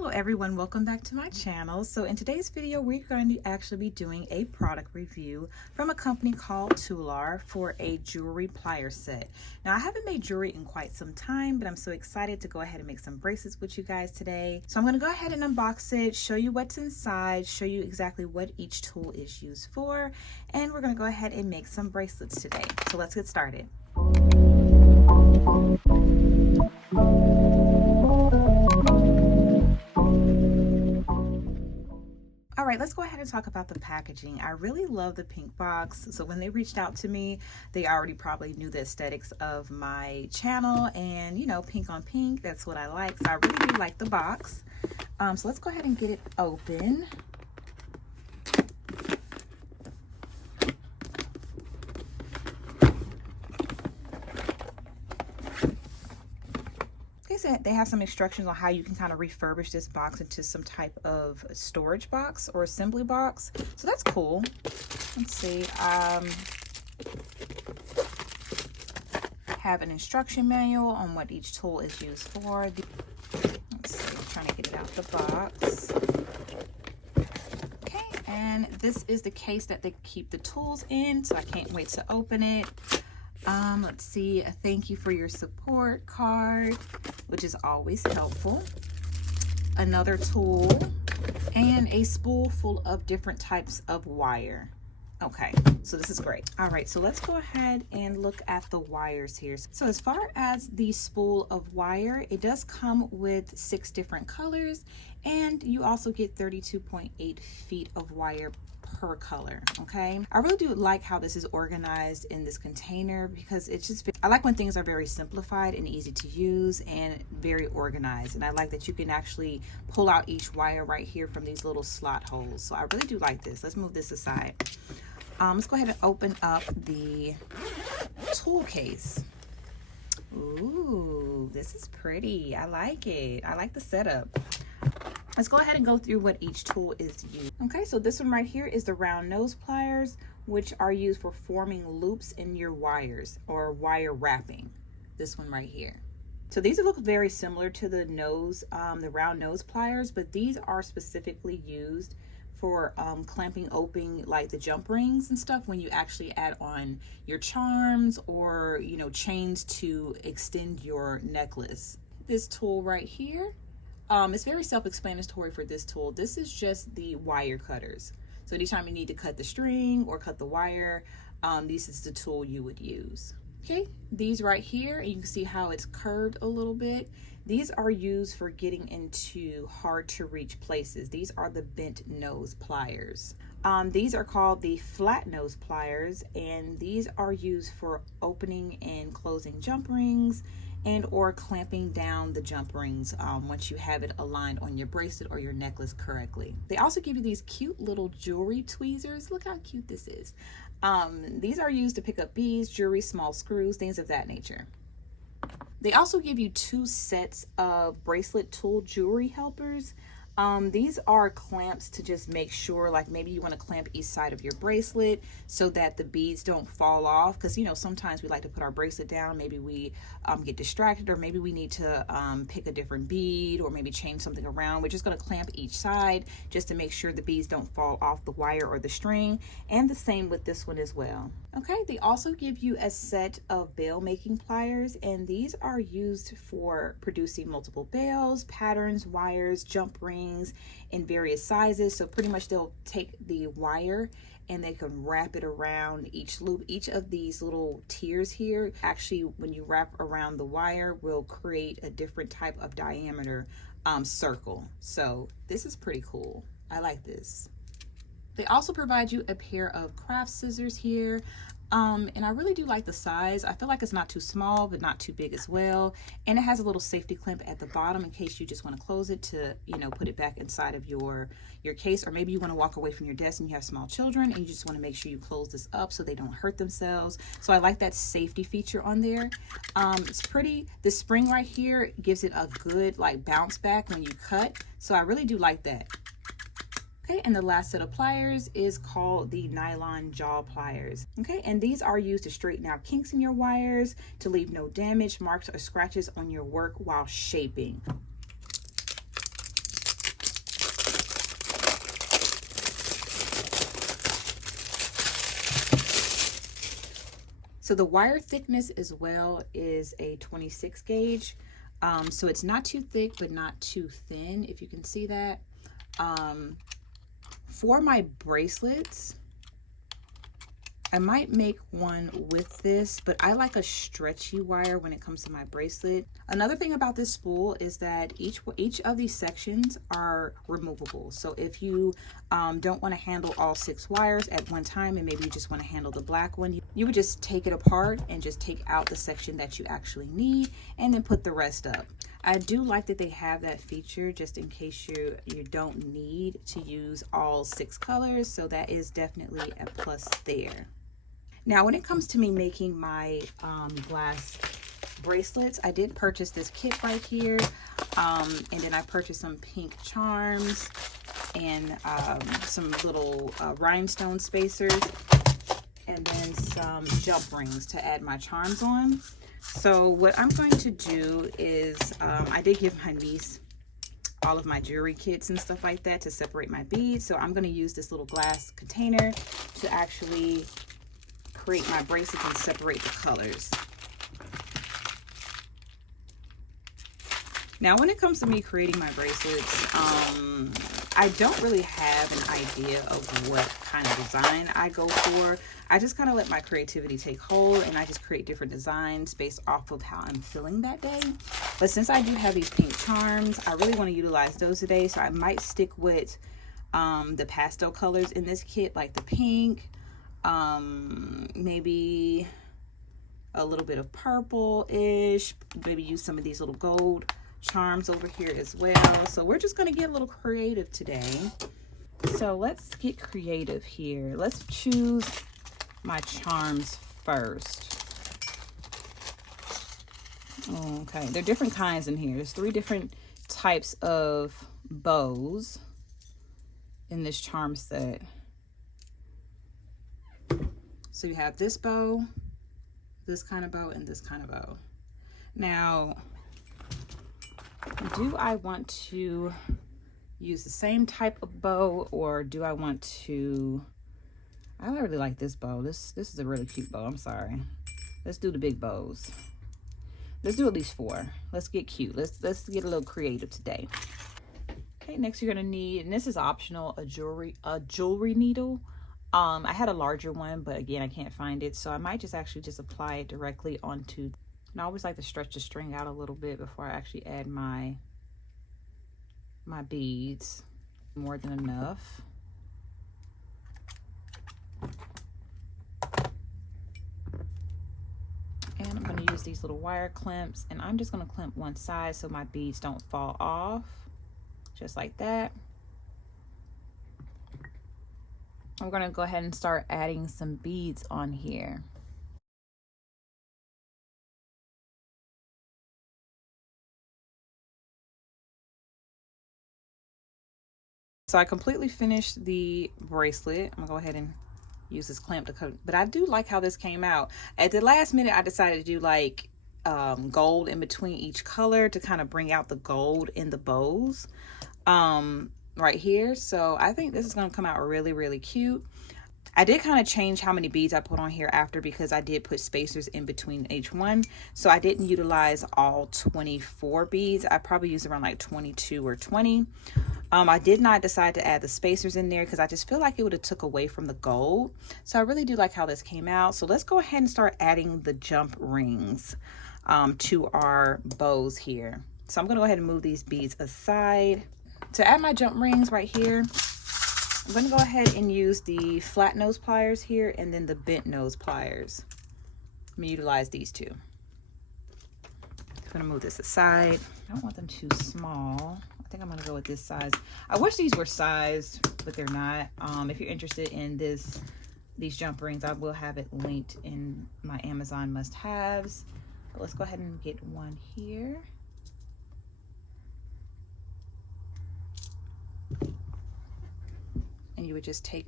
Hello everyone, welcome back to my channel. So in today's video, we're going to actually be doing a product review from a company called Toolour for a jewelry plier set. Now I haven't made jewelry in quite some time, but I'm so excited to go ahead and make some bracelets with you guys today. So I'm going to go ahead and unbox it, show you what's inside, show you exactly what each tool is used for, and we're going to go ahead and make some bracelets today. So let's get started. All right, let's go ahead and talk about the packaging. I really love the pink box. So when they reached out to me, they already probably knew the aesthetics of my channel, and you know, pink on pink, that's what I like. So I really do like the box. So let's go ahead and get it open. So they have some instructions on how you can kind of refurbish this box into some type of storage box or assembly box. So that's cool. Let's see. Have an instruction manual on what each tool is used for. Let's see. I'm trying to get it out the box. Okay, and this is the case that they keep the tools in. So I can't wait to open it. Let's see, a thank you for your support card, which is always helpful. Another tool and a spool full of different types of wire. Okay, so this is great. All right, so let's go ahead and look at the wires here. So as far as the spool of wire, it does come with 6 different colors, and you also get 32.8 feet of wire per color. Okay, I really do like how this is organized in this container, because it's just, I like when things are very simplified and easy to use and very organized, and I like that you can actually pull out each wire right here from these little slot holes. So I really do like this. Let's move this aside. Let's go ahead and open up the tool case. Ooh, this is pretty. I like it. I like the setup. Let's go ahead and go through what each tool is used. Okay, so this one right here is the round nose pliers, which are used for forming loops in your wires or wire wrapping. This one right here. So these look very similar to the nose, the round nose pliers, but these are specifically used for clamping open like the jump rings and stuff when you actually add on your charms or, you know, chains to extend your necklace. This tool right here, it's very self-explanatory for this tool. This is just the wire cutters. So anytime you need to cut the string or cut the wire, this is the tool you would use. Okay, these right here, you can see how it's curved a little bit. These are used for getting into hard to reach places. These are the bent nose pliers. These are called the flat nose pliers, and these are used for opening and closing jump rings and or clamping down the jump rings once you have it aligned on your bracelet or your necklace correctly. They also give you these cute little jewelry tweezers. Look how cute this is. These are used to pick up beads, jewelry, small screws, things of that nature. They also give you 2 sets of bracelet tool jewelry helpers. These are clamps to just make sure, like maybe you want to clamp each side of your bracelet so that the beads don't fall off, because you know sometimes we like to put our bracelet down, maybe we get distracted, or maybe we need to pick a different bead or maybe change something around. We're just going to clamp each side just to make sure the beads don't fall off the wire or the string, and the same with this one as well. Okay, they also give you a set of bail making pliers, and these are used for producing multiple bails, patterns, wires, jump rings in various sizes. So pretty much they'll take the wire and they can wrap it around each loop. Each of these little tiers here, actually when you wrap around the wire, will create a different type of diameter circle. So this is pretty cool. I like this. They also provide you a pair of craft scissors here. And I really do like the size. I feel like it's not too small, but not too big as well. And it has a little safety clamp at the bottom in case you just want to close it to, you know, put it back inside of your case, or maybe you want to walk away from your desk and you have small children and you just want to make sure you close this up so they don't hurt themselves. So I like that safety feature on there. It's pretty. The spring right here gives it a good like bounce back when you cut. So I really do like that. Okay, and the last set of pliers is called the nylon jaw pliers. Okay, and these are used to straighten out kinks in your wires, to leave no damage, marks, or scratches on your work while shaping. So the wire thickness as well is a 26 gauge. So it's not too thick, but not too thin, if you can see that. For my bracelets, I might make one with this, but I like a stretchy wire when it comes to my bracelet. Another thing about this spool is that each of these sections are removable. So if you don't want to handle all 6 wires at one time, and maybe you just want to handle the black one, you would just take it apart and just take out the section that you actually need and then put the rest up. I do like that they have that feature just in case you don't need to use all 6 colors. So that is definitely a plus there. Now, when it comes to me making my glass bracelets, I did purchase this kit right here. And then I purchased some pink charms and some little rhinestone spacers, and then some jump rings to add my charms on. So what I'm going to do is, I did give my niece all of my jewelry kits and stuff like that to separate my beads. So I'm going to use this little glass container to actually create my bracelets and separate the colors. Now, when it comes to me creating my bracelets, I don't really have an idea of what kind of design I go for. I just kind of let my creativity take hold, and I just create different designs based off of how I'm feeling that day. But since I do have these pink charms, I really want to utilize those today. So I might stick with the pastel colors in this kit, like the pink, maybe a little bit of purple-ish, maybe use some of these little gold charms over here as well. So we're just going to get a little creative today. So let's get creative here. Let's choose my charms first. Okay, there are different kinds in here. There's 3 different types of bows in this charm set. So you have this bow, this kind of bow, and this kind of bow. Now, do I want to use the same type of bow, or do I want to... I really like this bow. This is a really cute bow. I'm sorry. Let's do the big bows. Let's do at least 4. Let's get cute. Let's get a little creative today. Okay, next you're gonna need, and this is optional, a jewelry needle. I had a larger one, but again, I can't find it. So I might just actually just apply it directly onto, and I always like to stretch the string out a little bit before I actually add my beads. More than enough. And I'm going to use these little wire clamps, and I'm just going to clamp one side so my beads don't fall off, just like that. I'm going to go ahead and start adding some beads on here. So I completely finished the bracelet. I'm gonna go ahead and use this clamp to cut, but I do like how this came out. At the last minute, I decided to do like gold in between each color to kind of bring out the gold in the bows right here. So I think this is gonna come out really, really cute. I did kind of change how many beads I put on here after, because I did put spacers in between each one. So I didn't utilize all 24 beads. I probably used around like 22 or 20. I did not decide to add the spacers in there because I just feel like it would have took away from the gold. So I really do like how this came out. So let's go ahead and start adding the jump rings to our bows here. So I'm going to go ahead and move these beads aside. To add my jump rings right here, I'm going to go ahead and use the flat nose pliers here and then the bent nose pliers. I'm going to utilize these 2. I'm going to move this aside. I don't want them too small. I think I'm going to go with this size. I wish these were sized, but they're not. If you're interested in these jump rings, I will have it linked in my Amazon must-haves. But let's go ahead and get one here. And you would just take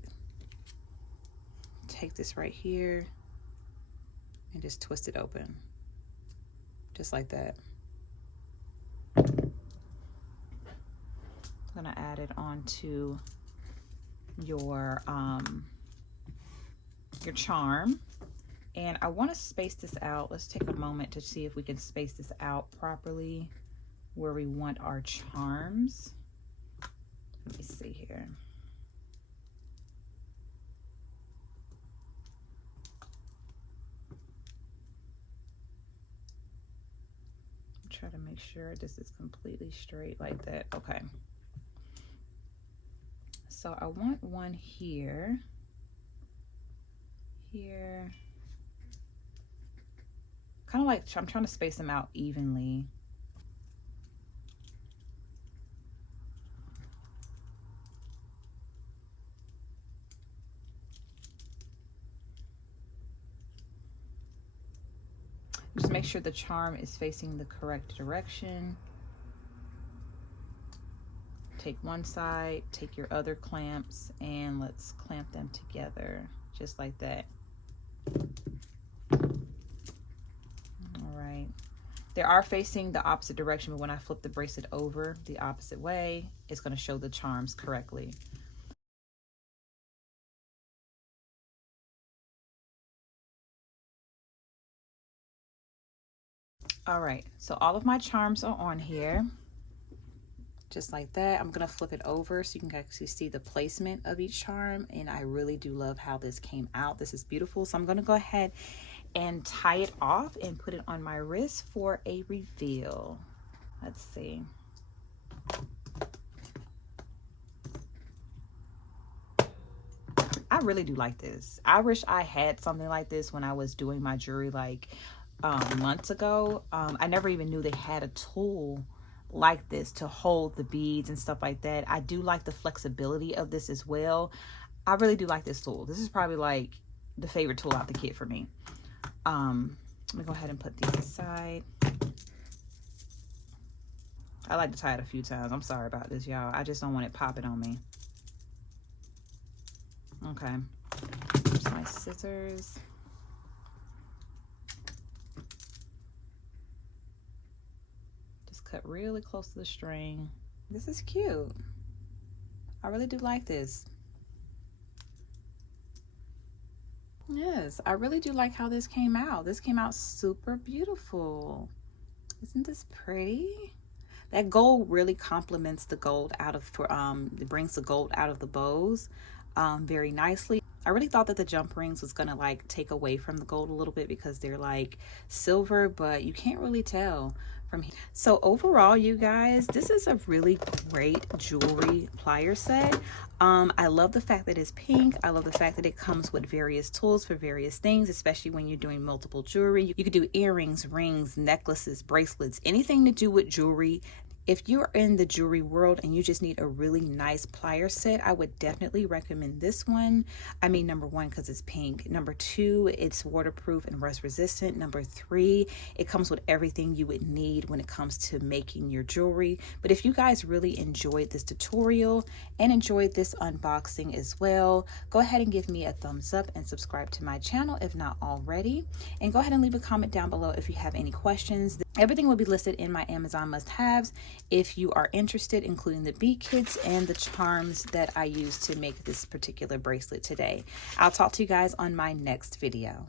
this right here and just twist it open, just like that. I'm gonna add it onto your charm. And I want to space this out. Let's take a moment to see if we can space this out properly where we want our charms. Let me see here. Try to make sure this is completely straight like that. Okay. So I want one here, here. Kind of like, I'm trying to space them out evenly. Just make sure the charm is facing the correct direction. Take one side, take your other clamps, and let's clamp them together, just like that. All right. They are facing the opposite direction, but when I flip the bracelet over the opposite way, it's going to show the charms correctly. All right, so all of my charms are on here, just like that. I'm gonna flip it over so you can actually see the placement of each charm, and I really do love how this came out. This is beautiful. So I'm gonna go ahead and tie it off and put it on my wrist for a reveal. Let's see. I really do like this. I wish I had something like this when I was doing my jewelry like months ago. I never even knew they had a tool like this to hold the beads and stuff like that. I do like the flexibility of this as well. I really do like this tool. This is probably like the favorite tool out the kit for me. Let me go ahead and put these aside. I like to tie it a few times. I'm sorry about this, y'all. I just don't want it popping on me. Okay, here's my scissors. Just cut really close to the string. This is cute. I really do like this. Yes, I really do like how this came out. This came out super beautiful. Isn't this pretty? That gold really complements the gold out of, it brings the gold out of the bows very nicely. I really thought that the jump rings was gonna like take away from the gold a little bit because they're like silver, but you can't really tell from here. So overall, you guys, this is a really great jewelry plier set. I love the fact that it's pink. I love the fact that it comes with various tools for various things, especially when you're doing multiple jewelry. You could do earrings, rings, necklaces, bracelets, anything to do with jewelry. If you're in the jewelry world and you just need a really nice plier set, I would definitely recommend this one. I mean, number one, because it's pink. Number two, it's waterproof and rust resistant. Number three, it comes with everything you would need when it comes to making your jewelry. But if you guys really enjoyed this tutorial and enjoyed this unboxing as well, go ahead and give me a thumbs up and subscribe to my channel if not already. And go ahead and leave a comment down below if you have any questions. Everything will be listed in my Amazon must-haves if you are interested, including the bead kits and the charms that I used to make this particular bracelet today. I'll talk to you guys on my next video.